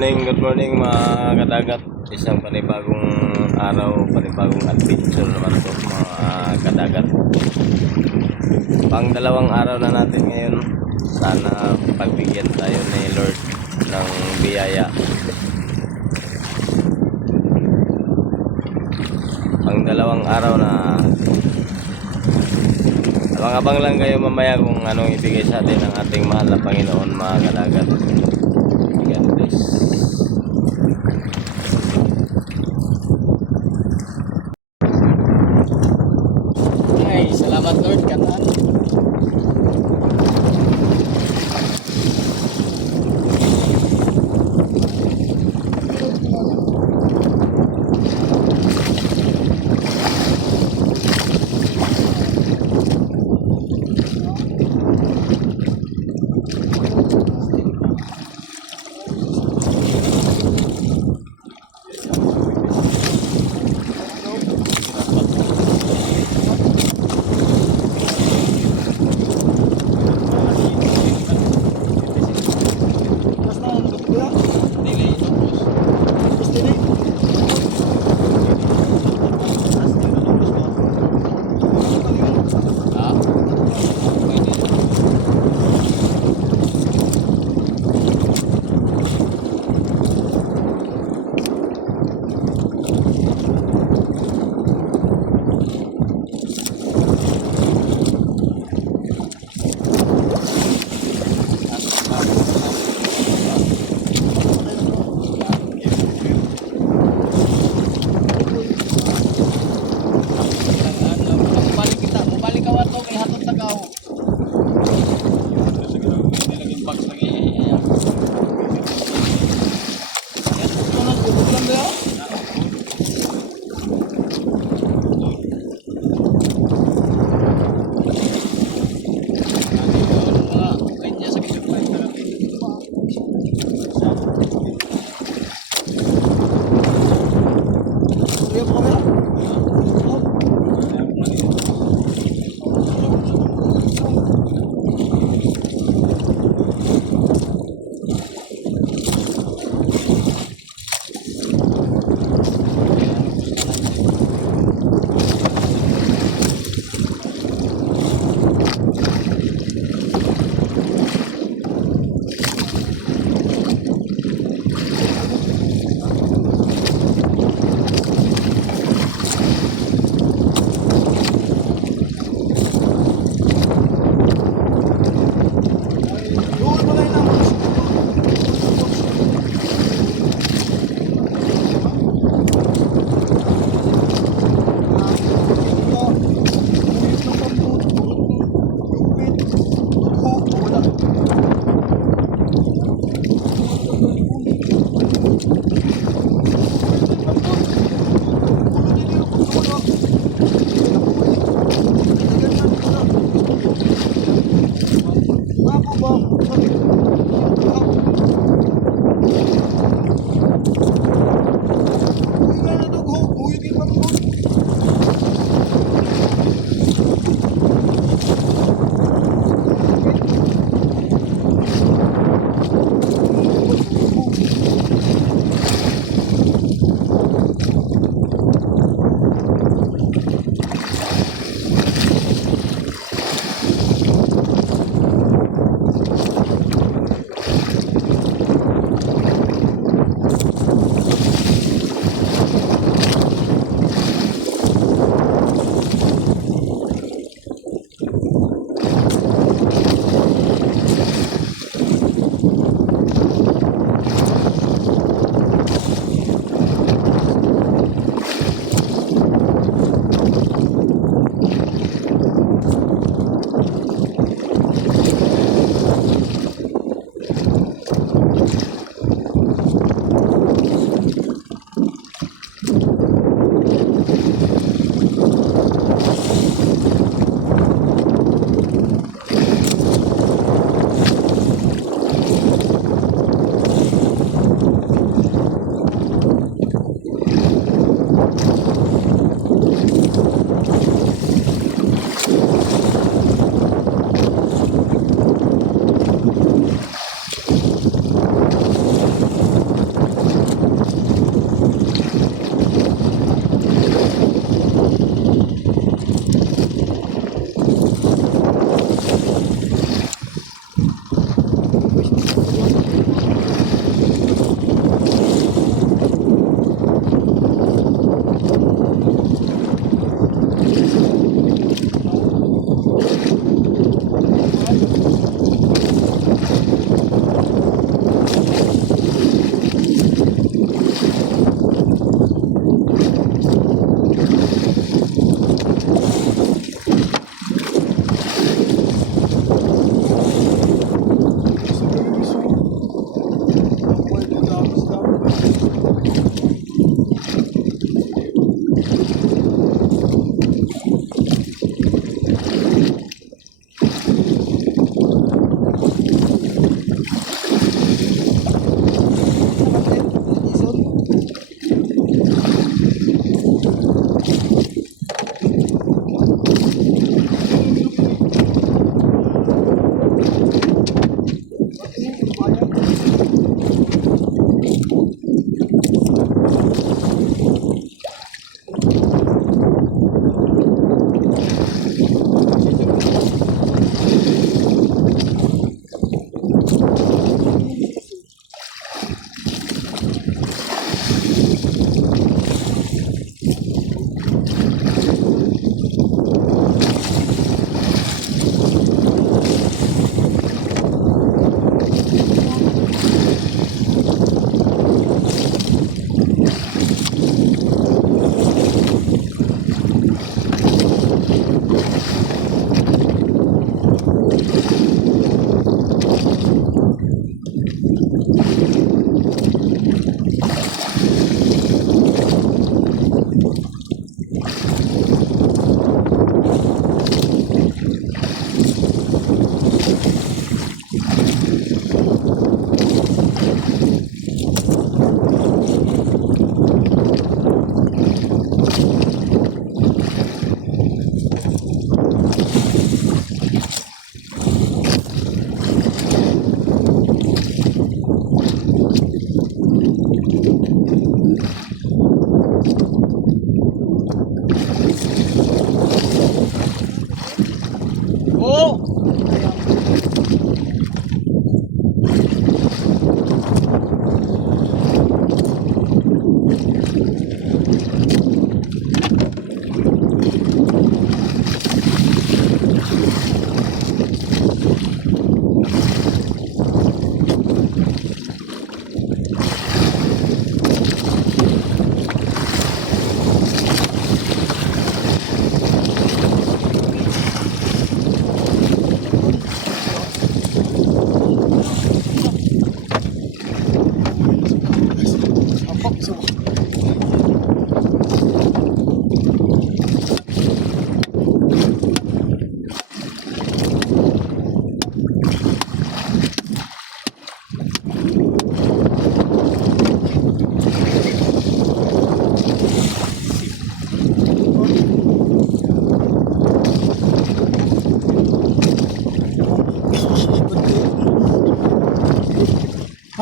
good morning mga kadagat. Isang panibagong araw, panibagong adventure naman ito mga kadagat. Pang dalawang araw na natin ngayon. Sana pagbigyan tayo ni Lord ng biyaya. Pang dalawang araw na. Abang-abang lang kayo mamaya kung anong ibigay sa atin ng ating mahal na Panginoon mga kadagat. God bless. Ay, salamat Lord, kataan.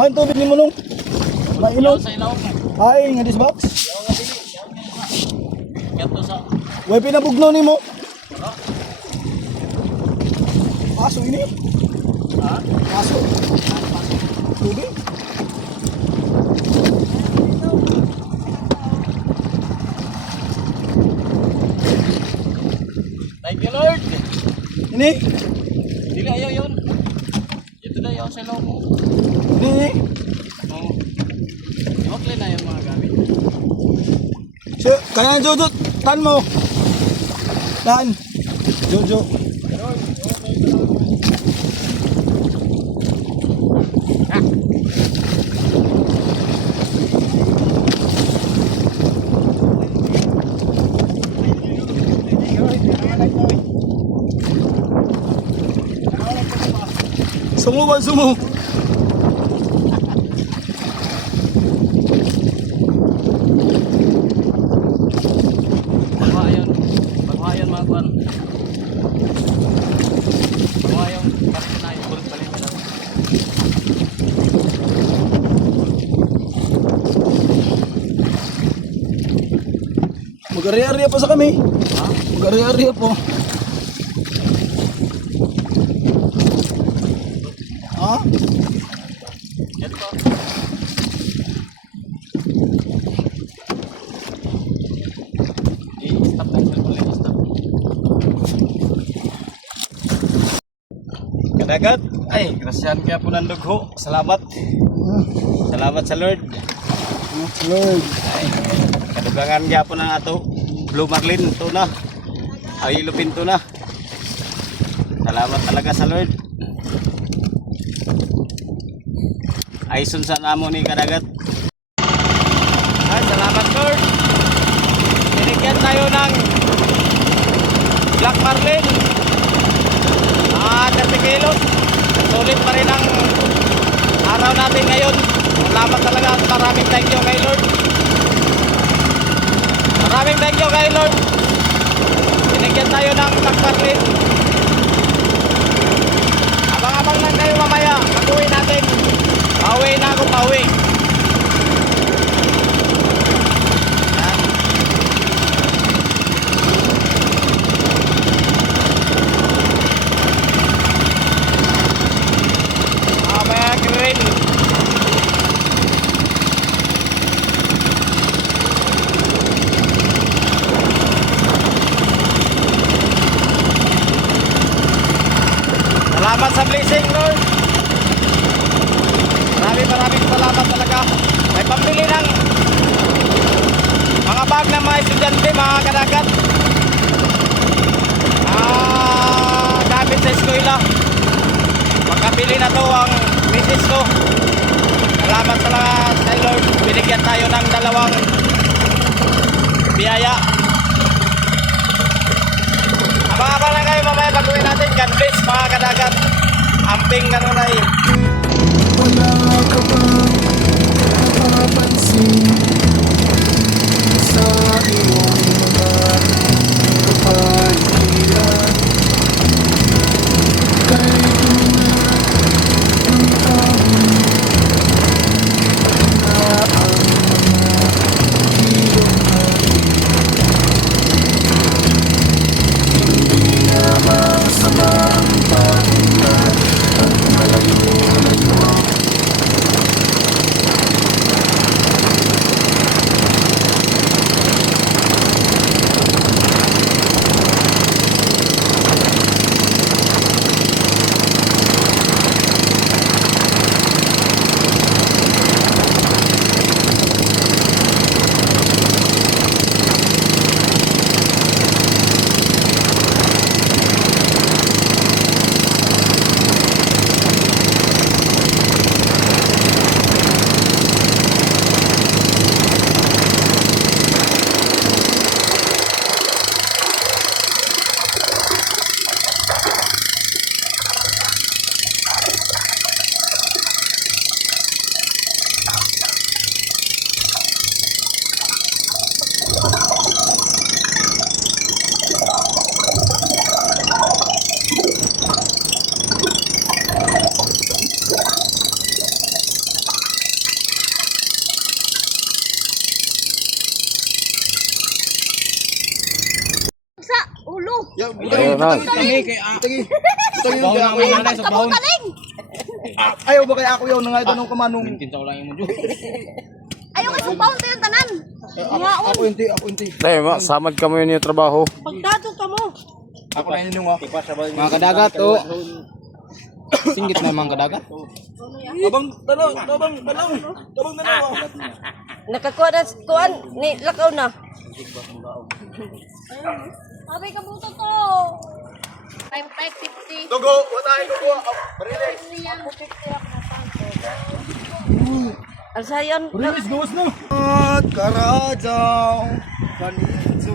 Ah, ang tubig ni mo nung. Mainom. Sa ilaw mo. Ay, nga this box. Yaw nga dili. Yato sa... Way pinabugnaw ni mo. Paso ini. Ha? Paso. Tubig. Thank you, Lord. Ini. Dili ayaw yun. Ito na yaw sa ilaw mo. Ini. Oo. Okay na yung mga gamit. So, kaya Jojo, tan mo. Tan. Jojo. Sumo ba sumo? Pagwayon. Pagwayon mga kwan. Pagwayon. Kasi na yung bulot balik nila. Mag-ari-ari pa sa kami. Ha? Mag-ari-ari po. Ha? Yan po. I-stop na yung cellphone. I-stop. Kadagat. Ay, grasyan kaya po ng dugho. Salamat. Salamat sa Lord. Lord. Ay, kadugangan kaya po ng ato. Blue Marlin, tuna. Ay, lupin tuna. Salamat talaga sa Lord. Ay, sunsa na mo ni Kadagat. Ay, salamat Lord. Binigyan tayo ng Black Marlin. 30 kilos. Sulit pa rin ang araw natin ngayon. Salamat talaga at maraming thank you kay Lord. Maraming thank you kay Lord. Binigyan tayo ng Black Marlin. Abang-abang lang kayo mamaya. Pag-uwi natin. Pauwi na ako, pauwi. Yan. Mamaya green. Salamat sa blessing, Lord. Maraming salamat talaga. May pambili ng mga bag ng mga estudyante, mga kadagat. Gamit sa eskwela. Magkabili na to ang misis ko. Salamat talaga kay Lord. Binigyan tayo ng dalawang biyaya. Abang-abang lang kayo mamaya pag-uwi natin. God bless mga kadagat. Amping kanunay. Wala ka bang napapansin sa iyong mga kapaligiran? Kay tulad ng taon na ang mga ilong natin hindi na masamang pahingan at malayo-layo. Ayun na. Ayaw ba kaya ako yun nga ito nung kamanong. Ayaw ka sumpaw tayo yung tanan. Ako hindi. Dahil samad ka mo yun yung trabaho. Pagdato ka mo. Ako na yun yung Mga kadagat, oh. Singgit na mga kadagat. Tabang tanaw. Nakakuha na kuan ni lakaw na. Abay ka buto to. 550. Dugo, watay dugo. Alsayan. Gawas na. At karadaw. Kanito.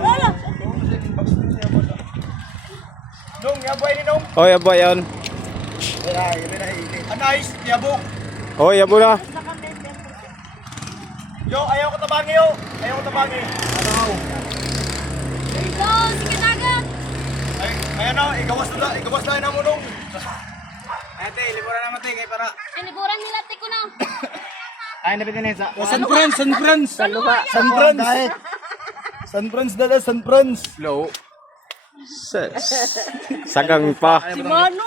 Wala. Dong, yaboy ni Dong. Oy, abo yan. Anais, yabok. Oy, abo na. Yo, ayaw ko tabangi yo. Ayaw ko tabangi. Ito, sige dagat. Ay, ayan na, igawas na na mo Dong. Ate, liburan naman tayo kay para. Piniburan nila ko na. Ay, napitin sa. San Franz. San Franz. Low. Sagang pa. Si Mano.